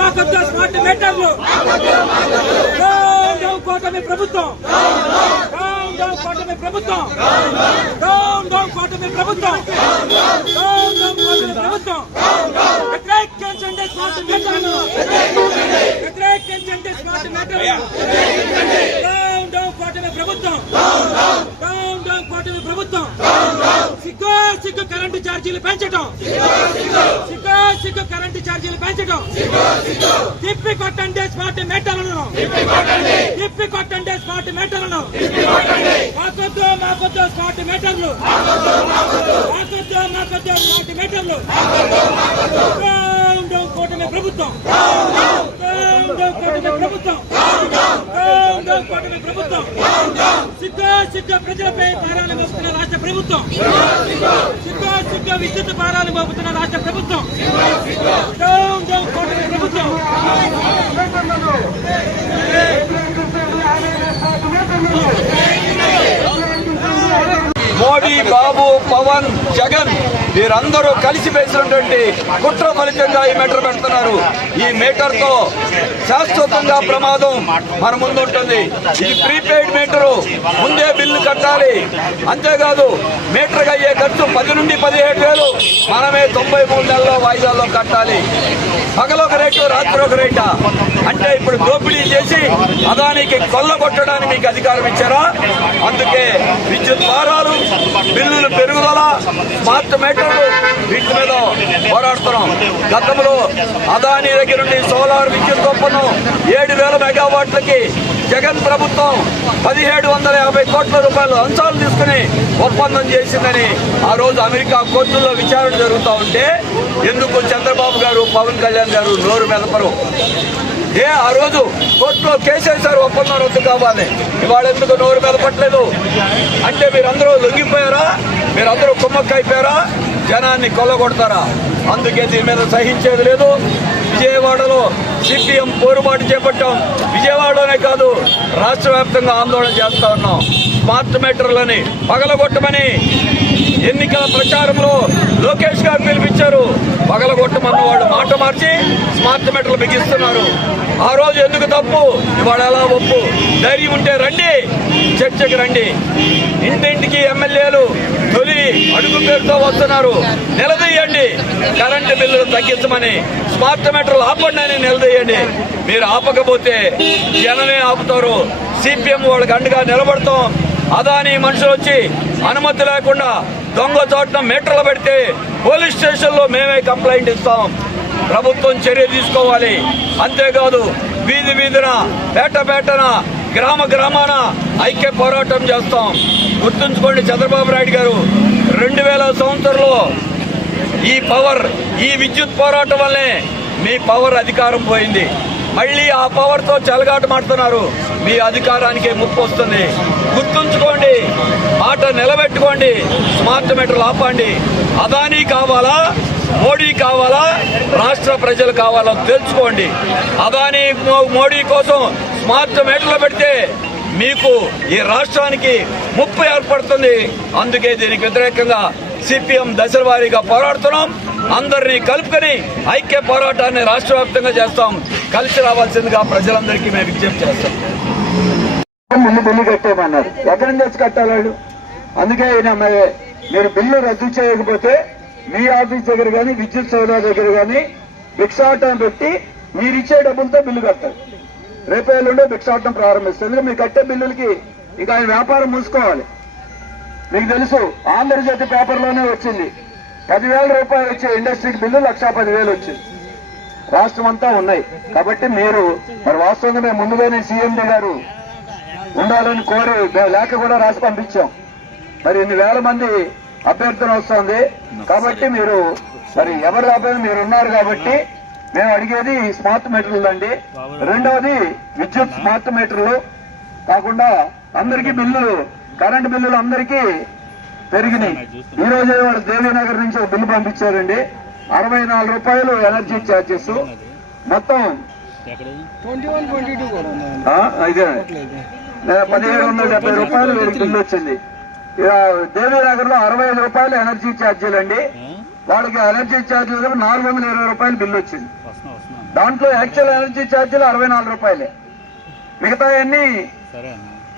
మాకొద్దు స్మార్ట్ మీటర్లు కూటమి ప్రభుత్వం కూటమి ప్రభుత్వం కూటమి ప్రభుత్వం కూటమి ప్రభుత్వం సిగ్గు కరెంటు ఛార్జీలు పెంచడం తిప్పి కొట్టండి స్మార్ట్ మెటలను తిప్పి కొట్టండి స్మార్ట్ మెటలను మాకొద్దు మాకొద్దు స్మార్ట్ మీటర్లు మాకొద్దు మాకొద్దు స్మార్ట్ మీటర్లు కూటమి ప్రభుత్వం ప్రభుత్వం ప్రభుత్వం సిగ్గు సిగ్గు ప్రజలపై భారాలు ప్రభుత్వం సిగ్గు సిగ్గు విద్యుత్ భారాలు మోపుతున్న రాష్ట్ర ప్రభుత్వం డౌన్ డౌన్ మోడీ బాబు పవన్ జగన్ వీరందరూ కలిసి వేసినటువంటి కుట్ర ఫలితంగా ఈ మీటర్ పెడుతున్నారు ఈ తో శాశ్వతంగా ప్రమాదం మన ముందు ఉంటుంది ఇది ప్రీపెయిడ్ మీటరు ముందే బిల్లు కట్టాలి అంతేకాదు మీటర్ అయ్యే ఖర్చు పది నుండి పదిహేడు వేలు మనమే తొంభై మూడు నెలల్లో వాయిదాల్లో కట్టాలి పగలొక రేటు రాత్రి ఒక రేటా అంటే ఇప్పుడు దోపిడీ చేసి అదానికి కొల్లగొట్టడానికి మీకు అధికారం ఇచ్చారా అందుకే విద్యుత్ భారాలు బిల్లులు పెరుగుదల స్మార్ట్ మీటర్లు వీటి మీద పోరాడుతున్నాం గతంలో అదాని దగ్గర నుండి సోలార్ విద్యుత్ గొప్పను ఏడు వేల మెగావాట్లకి జగన్ ప్రభుత్వం పదిహేడు వందల యాభై కోట్ల రూపాయలు అంశాలు తీసుకుని ఒప్పందం చేసిందని ఆ రోజు అమెరికా కోర్టుల్లో విచారణ జరుగుతూ ఉంటే ఎందుకు చంద్రబాబు గారు పవన్ కళ్యాణ్ గారు నోరు మెదపరు ఏ ఆ రోజు కోర్టులో కేసేశారు ఒప్పందం రద్దు కావాలి ఇవాళ ఎందుకు నోరు మెదపట్లేదు అంటే మీరందరూ లొంగిపోయారా మీరందరూ కుమ్మక్కైపోయారా జనాన్ని కొల్లగొడతారా అందుకే దీని మీద సహించేది లేదు విజయవాడలో సిపిఎం పోరుబాటు చేపట్టాం విజయవాడలోనే కాదు రాష్ట్ర వ్యాప్తంగా ఆందోళన చేస్తా ఉన్నాం స్మార్ట్ మీటర్లని పగలగొట్టమని ఎన్నికల ప్రచారంలో లోకేష్ గారు పిలిపించారు పగలగొట్టమన్న వాళ్ళు మాట మార్చి స్మార్ట్ మీటర్లు బిగిస్తున్నారు ఆ రోజు ఎందుకు తప్పు ఇవాళ ఎలా ఒప్పు ధైర్యం ఉంటే రండి చర్చకి రండి ఇంటింటికి ఎమ్మెల్యేలు తొలి అడుగు పేరుతో వస్తున్నారు నిలదీయండి కరెంటు బిల్లులు తగ్గించమని స్మార్ట్ మీటర్లు ఆపండి అని నిలదీయండి మీరు ఆపకపోతే జనమే ఆపుతారు సిపిఎం వాళ్ళకి అండగా నిలబడతాం అదాని మనుషులు వచ్చి అనుమతి లేకుండా దొంగ చోట్న మీటర్లు పెడితే పోలీస్ స్టేషన్లో మేమే కంప్లైంట్ ఇస్తాం ప్రభుత్వం చర్య తీసుకోవాలి అంతేకాదు వీధి వీధిన పేట పేటన గ్రామ గ్రామాన ఐక్య పోరాటం చేస్తాం గుర్తుంచుకోండి చంద్రబాబు నాయుడు గారు రెండు వేల సంవత్సరంలో ఈ పవర్ ఈ విద్యుత్ పోరాటం వల్లే మీ పవర్ అధికారం పోయింది మళ్ళీ ఆ పవర్తో చెలగాటమాడుతున్నారు మీ అధికారానికి ముప్పు వస్తుంది గుర్తుంచుకోండి మాట నిలబెట్టుకోండి స్మార్ట్ మీటర్ ఆపండి అదానీ కావాలా మోడీ కావాలా రాష్ట్ర ప్రజలు కావాలా తెలుసుకోండి అదానీ మోడీ కోసం స్మార్ట్ మీటర్లు పెడితే మీకు ఈ రాష్ట్రానికి ముప్పు ఏర్పడుతుంది అందుకే దీనికి వ్యతిరేకంగా సిపిఎం వారీగా పోరాడుతున్నాం అందరినీ కలుపుకొని ఐక్య పోరాటాన్ని రాష్ట్ర వ్యాప్తంగా చేస్తాం కలిసి రావాల్సిందిగా ప్రజలందరికీ మేము విజ్ఞప్తి చేస్తాం ముందు బిల్లు కట్టేమన్నారు ఎక్కడి నుంచి వచ్చి కట్టాలి అందుకే మీరు బిల్లు రద్దు చేయకపోతే మీ ఆఫీస్ దగ్గర కానీ విద్యుత్ సౌదా దగ్గర కానీ భిక్షాటం పెట్టి మీరు ఇచ్చే డబ్బులతో బిల్లు కట్టారు రేపే ఎల్లుండే భిక్షాటం ప్రారంభిస్తుంది ఎందుకంటే మీరు కట్టే బిల్లులకి ఇంకా ఆయన వ్యాపారం మూసుకోవాలి మీకు తెలుసు ఆంధ్రజ్యోతి పేపర్లోనే వచ్చింది పదివేల రూపాయలు వచ్చే ఇండస్ట్రీకి బిల్లు లక్షా పదివేలు వచ్చింది రాష్ట్రం అంతా ఉన్నాయి కాబట్టి మీరు మరి వాస్తవంగా మేము ముందుగానే సీఎండీ గారు ఉండాలని కోరి లేక కూడా రాసి పంపించాం మరి ఇన్ని వేల మంది అభ్యర్థన వస్తుంది కాబట్టి మీరు మరి ఎవరి అభ్యర్థి మీరు ఉన్నారు కాబట్టి మేము అడిగేది స్మార్ట్ మీటర్లు అండి రెండవది విద్యుత్ స్మార్ట్ మీటర్లు కాకుండా అందరికీ బిల్లులు కరెంటు బిల్లులు అందరికీ పెరిగినాయి ఈ రోజే వాళ్ళు దేవీనగర్ నుంచి ఒక బిల్లు పంపించారండి అరవై నాలుగు రూపాయలు ఎనర్జీ ఛార్జెస్ మొత్తం ఇదే పదిహేడు వందల డెబ్బై రూపాయలు బిల్లు వచ్చింది దేవీనగర్ లో అరవై ఐదు రూపాయలు ఎనర్జీ ఛార్జీలు అండి వాళ్ళకి ఎనర్జీ ఛార్జీలు నాలుగు వందల ఇరవై రూపాయలు బిల్లు వచ్చింది దాంట్లో యాక్చువల్ ఎనర్జీ ఛార్జీలు అరవై నాలుగు రూపాయలే మిగతా అన్ని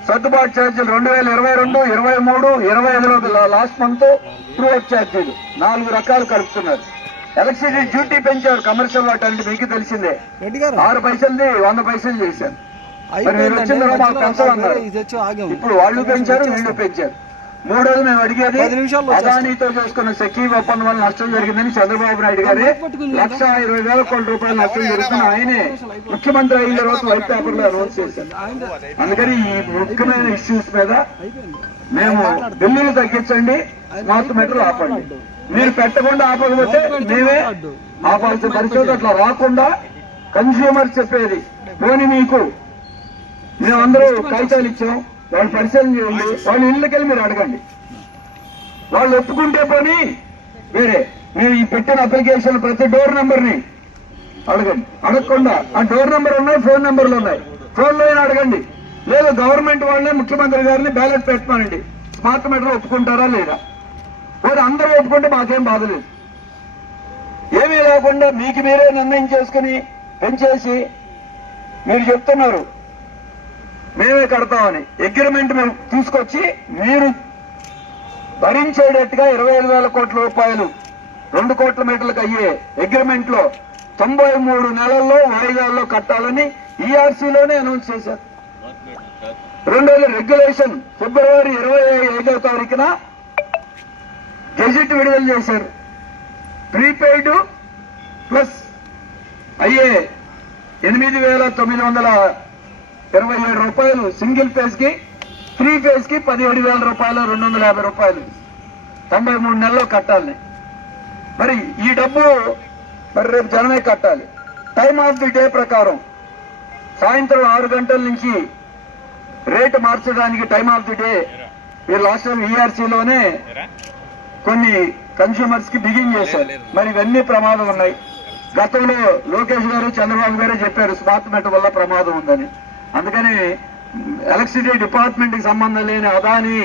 సర్దుబాటు ఛార్జీలు రెండు వేల ఇరవై రెండు ఇరవై మూడు ఇరవై ఐదులో లాస్ట్ మంత్ త్రూ అవుట్ ఛార్జీలు నాలుగు రకాలు కలుపుతున్నారు ఎలక్ట్రిసిటీ డ్యూటీ పెంచారు కమర్షియల్ వాటి అంటే మీకు తెలిసిందే ఆరు పైసలది వంద పైసలు చేశారు మీరు ఇప్పుడు వాళ్ళు పెంచారు వీళ్ళు పెంచారు మూడోది మేము అడిగేది అదానీతో చేసుకున్న సెకీ ఒప్పందం వల్ల నష్టం జరిగిందని చంద్రబాబు నాయుడు గారి లక్ష ఇరవై వేల కోట్ల రూపాయలు నష్టం జరుగుతున్న ఆయనే ముఖ్యమంత్రి అయిన తర్వాత వైట్ పేపర్ లో అనౌన్స్ చేశారు అందుకని ఈ ముఖ్యమైన ఇష్యూస్ మీద మేము బిల్లులు తగ్గించండి మాస్ మెట్లు ఆపండి మీరు పెట్టకుండా ఆపకపోతే మేమే ఆపాల్సిన పరిస్థితి అట్లా రాకుండా కన్స్యూమర్ చెప్పేది పోని మీకు మేమందరూ కైతాలు ఇచ్చాం వాళ్ళు పరిశీలన చేయండి వాళ్ళ ఇళ్ళకెళ్ళి మీరు అడగండి వాళ్ళు ఒప్పుకుంటే పోనీ వేరే మీరు ఈ పెట్టిన అప్లికేషన్ ప్రతి డోర్ నెంబర్ని అడగండి అడగకుండా ఆ డోర్ నెంబర్ ఉన్నాయి ఫోన్ నెంబర్లు ఉన్నాయి ఫోన్లో అడగండి లేదు గవర్నమెంట్ వాళ్ళే ముఖ్యమంత్రి గారిని బ్యాలెట్ పెట్టమానండి స్మార్ట్ మీటర్ ఒప్పుకుంటారా లేదా మీరు అందరూ ఒప్పుకుంటే మాకేం బాధ లేదు ఏమీ లేకుండా మీకు మీరే నిర్ణయం చేసుకుని పెంచేసి మీరు చెప్తున్నారు మేమే కడతామని అగ్రిమెంట్ మేము తీసుకొచ్చి మీరు భరించేటట్టుగా ఇరవై ఐదు వేల కోట్ల రూపాయలు రెండు కోట్ల మీటర్లకు అయ్యే అగ్రిమెంట్ లో తొంభై మూడు నెలల్లో వాయిదాల్లో కట్టాలని ఈఆర్సీలోనే e అనౌన్స్ చేశారు రెండు వేల రెగ్యులేషన్ ఫిబ్రవరి ఇరవై ఐదో తారీఖున గెజిట్ విడుదల చేశారు ప్రీపెయిడ్ ప్లస్ అయ్యే ఎనిమిది వేల తొమ్మిది వందల ఇరవై ఏడు రూపాయలు సింగిల్ కి త్రీ కి పదిహేడు వేల రూపాయలు రెండు వందల యాభై రూపాయలు తొంభై మూడు నెలలు కట్టాలి మరి ఈ డబ్బు మరి రేపు జనమే కట్టాలి టైం ఆఫ్ ది డే ప్రకారం సాయంత్రం ఆరు గంటల నుంచి రేటు మార్చడానికి టైం ఆఫ్ ది డే ఈ లాస్ట్ టైం ఈఆర్సీలోనే e కొన్ని కన్స్యూమర్స్ కి బిగిన్ చేశారు మరి ఇవన్నీ ప్రమాదం ఉన్నాయి గతంలో లోకేష్ గారు చంద్రబాబు గారే చెప్పారు స్మార్ట్ మెట్ వల్ల ప్రమాదం ఉందని అందుకని ఎలక్ట్రిసిటీ డిపార్ట్మెంట్కి సంబంధం లేని అదాని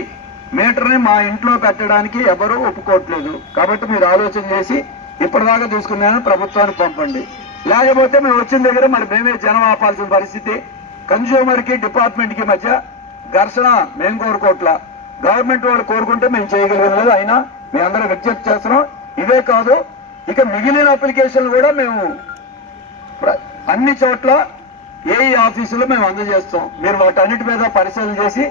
మీటర్ని మా ఇంట్లో పెట్టడానికి ఎవరూ ఒప్పుకోవట్లేదు కాబట్టి మీరు ఆలోచన చేసి ఇప్పటిదాకా చూసుకున్నాను ప్రభుత్వానికి పంపండి లేకపోతే మేము వచ్చిన దగ్గర మరి మేమే జనం ఆపాల్సిన పరిస్థితి కన్జ్యూమర్కి డిపార్ట్మెంట్కి మధ్య ఘర్షణ మేము కోరుకోవట్లా గవర్నమెంట్ వాళ్ళు కోరుకుంటే మేము చేయగలిగిన లేదు అయినా మేము అందరూ విజ్ఞప్తి చేస్తున్నాం ఇదే కాదు ఇక మిగిలిన అప్లికేషన్లు కూడా మేము అన్ని చోట్ల ఏ ఆఫీసులో మేము అందజేస్తాం మీరు వాటన్నిటి మీద పరిశీలన చేసి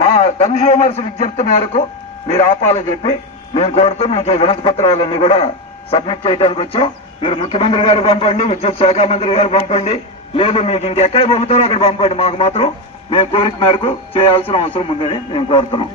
మా కన్స్యూమర్స్ విజ్ఞప్తి మేరకు మీరు ఆపాలని చెప్పి మేము కోరుతూ మీకు ఈ వినతి పత్రాలన్నీ కూడా సబ్మిట్ చేయడానికి వచ్చాం మీరు ముఖ్యమంత్రి గారు పంపండి విద్యుత్ శాఖ మంత్రి గారు పంపండి లేదు మీకు ఇంకెక్కడ పంపుతారో అక్కడ పంపండి మాకు మాత్రం మేము కోరిక మేరకు చేయాల్సిన అవసరం ఉందని మేము కోరుతున్నాం